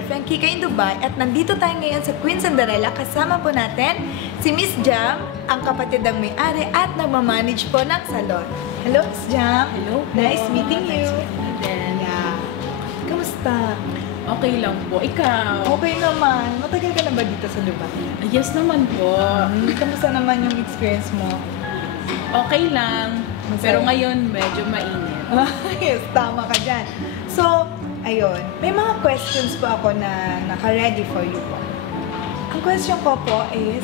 Boyfriend Kika in Dubai at nandito tayo ngayon sa Queen Cinderella. Kasama po natin si Miss Jam, ang kapatid ng may-ari at nagmamanage po ng salon. Hello, Miss Jam. Hello po. Nice meeting you. Nice meeting you din. Yeah. Kamusta? Okay lang po. Ikaw? Okay naman. Matagal ka na ba dito sa Dubai? Yes naman po. Kamusta naman yung experience mo? Okay lang. Masaya. Pero ngayon, medyo mainit. Yes, tama ka dyan. So, ayun. May mga questions po ako na naka-ready for you po. Ang question ko po is,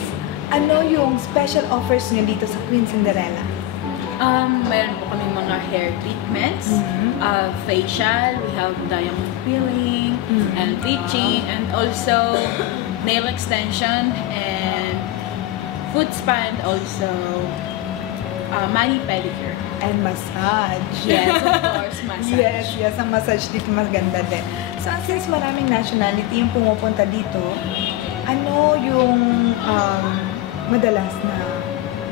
ano yung special offers niyo dito sa Queen Cinderella? Meron po kami mga hair treatments, facial, we have diamond peeling, and bleaching, and also nail extension, and foot spa, and also mani-pedicure. And massage. Yes, of course, massage. Yes, ang massage dito maganda din. So, since maraming nationality yung pumupunta dito, ano yung madalas na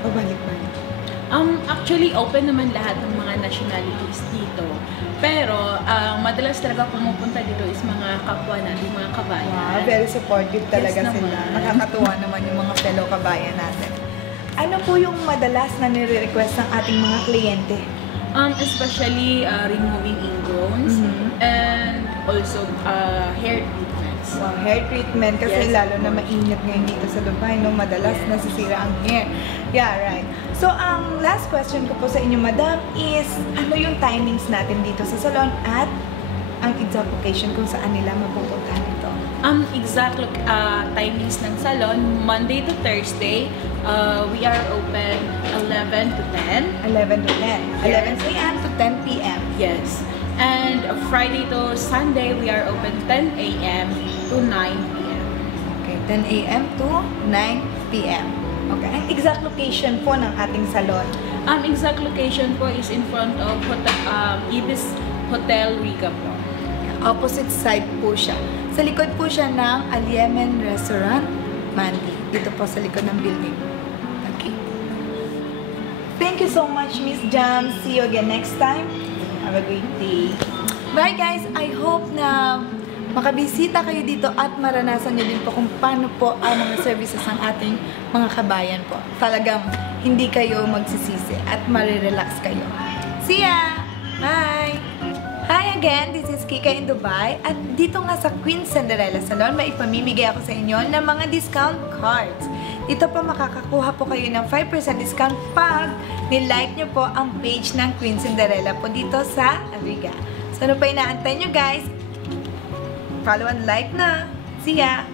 pabalik-balik? Actually, open naman lahat ng mga nationalities dito. Pero, madalas talaga pumupunta dito is mga kapwa natin, mga kabayan. Wow, very supportive talaga Yes, sila. naman. Nakakatuwa naman yung mga fellow kabayan natin. Ano po yung madalas na nire-request ng ating mga kliyente? Especially removing ingrowns and also hair treatments. Wow, hair treatment kasi Yes, lalo of na course. mainit ngayon dito sa Dubai, no? Madalas Yes. nasisira ang hair. Yeah, right. So, ang last question ko po sa inyo, madam, is ano yung timings natin dito sa salon at ang exact location kung saan nila mapupuntahan ito? Exact timings ng salon, Monday to Thursday, we are open 11 to 10. 11 to 10. Yes. 11 a.m. to 10 p.m. Yes. And Friday to Sunday, we are open 10 a.m. to 9 p.m. Okay, 10 a.m. to 9 p.m. Okay. Ang exact location po ng ating salon? Exact location po is in front of Ibis Hotel Riga po. Opposite side po siya. Sa likod po siya ng Al Yemen Restaurant, Mandi. Dito po sa likod ng building. Okay. Thank you so much, Miss Jam. See you again next time. Have a great day. Bye guys! I hope na makabisita kayo dito at maranasan nyo din po kung paano po ang mga services ng ating mga kabayan po. Talagang hindi kayo magsisisi at marirelax kayo. See ya! Bye! Hi again! This is Kika in Dubai at dito nga sa Queen Cinderella Salon may ipamimigay ako sa inyo ng mga discount cards. Dito po makakakuha po kayo ng 5% discount pag nilike nyo po ang page ng Queen Cinderella po dito sa Riga. So ano pa inaantay nyo guys? Follow and like na! See ya!